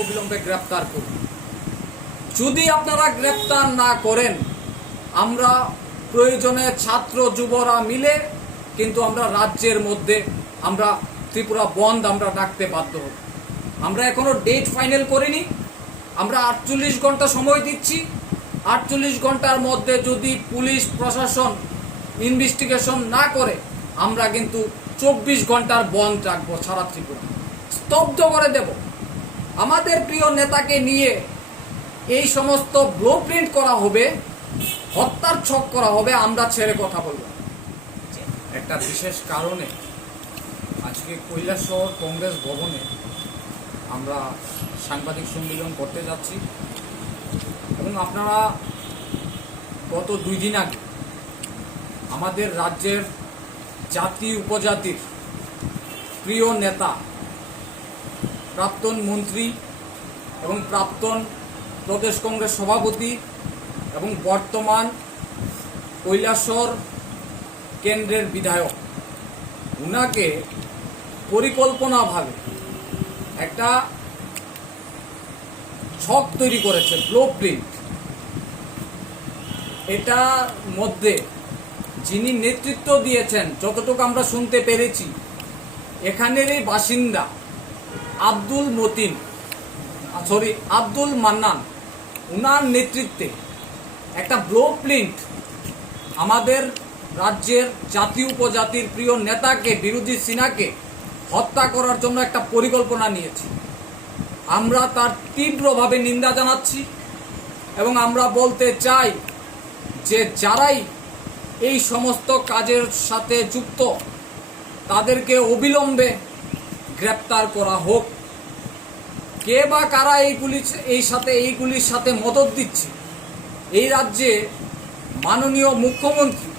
অবিলম্বে গ্রেপ্তার করুন। যদি আপনারা গ্রেপ্তার না করেন, আমরা প্রয়োজনে ছাত্র যুবরা মিলে কিন্তু আমরা রাজ্যের মধ্যে আমরা ত্রিপুরা বন্ধ আমরা ডাকতে বাধ্য হব। আমরা এখনো ডেট ফাইনাল করিনি, আমরা 48 ঘন্টা সময় দিচ্ছি। 48 ঘন্টার মধ্যে যদি পুলিশ প্রশাসন ইনভেস্টিগেশন না করে, আমরা কিন্তু 24 ঘন্টার বন্ধ রাখবো। সারা ত্রিপুরা স্তব্ধ করে দেব। আমাদের প্রিয় নেতাকে নিয়ে এই সমস্ত ব্লুপ্রিন্ট করা হবে, হত্যার ছক করা হবে, আমরা ছেড়ে কথা বলবো। একটা বিশেষ কারণে আজকে কৈলাসহর কংগ্রেস ভবনে আমরা সাংবাদিক সম্মেলন করতে যাচ্ছি এবং আপনারা গত 2 দিন আগে আমাদের রাজ্যের জাতি উপজাতির প্রিয় নেতা, প্রাক্তন মন্ত্রী এবং প্রাক্তন প্রদেশ কংগ্রেস সভাপতি এবং বর্তমান কৈলাসহর কেন্দ্রের বিধায়ক, উনাকে পরিকল্পনাভাবে একটা ছক তৈরি করেছে, ব্লুপ্রিন্ট। এটার মধ্যে যিনি নেতৃত্ব দিয়েছেন, যতটুকু আমরা শুনতে পেরেছি, এখানেরই বাসিন্দা আব্দুল মান্নান, উনার নেতৃত্বে একটা ব্লুপ্রিন্ট আমাদের রাজ্যের জাতি উপজাতির প্রিয় নেতাকে, বিরোধী সিনহাকে হত্যা করার জন্য একটা পরিকল্পনা নিয়েছি। আমরা তার তীব্রভাবে নিন্দা জানাচ্ছি এবং আমরা বলতে চাই যে যারাই এই সমস্ত কাজের সাথে যুক্ত, তাদেরকে অবিলম্বে গ্রেপ্তার করা হোক। কে বা কারা এইগুলির সাথে মদত দিচ্ছে? এই রাজ্যে মাননীয় মুখ্যমন্ত্রী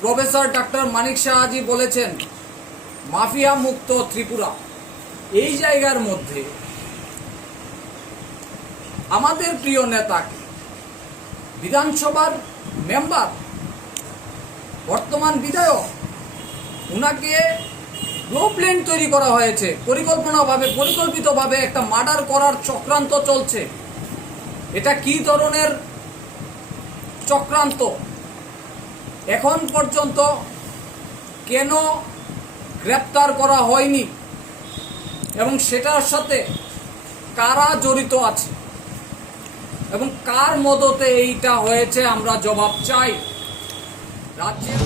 প্রফেসর ডক্টর মানিক সাহাজি বলেছেন মাফিয়া মুক্ত ত্রিপুরা। এই জায়গার মধ্যে আমাদের প্রিয় নেতাকে, বিধানসভার মেম্বার, বর্তমান বিধায়ক, উনাকে ব্লুপ্রিন্ট তৈরি করা হয়েছে, পরিকল্পিতভাবে একটা মার্ডার করার চক্রান্ত চলছে। এটা কি ধরনের চক্রান্ত? এখন পর্যন্ত কেন গ্রেপ্তার করা হয়নি এবং সেটার সাথে কারা জড়িত আছে এবং কার মদতে এইটা হয়েছে, আমরা জবাব চাই। রাজ্যের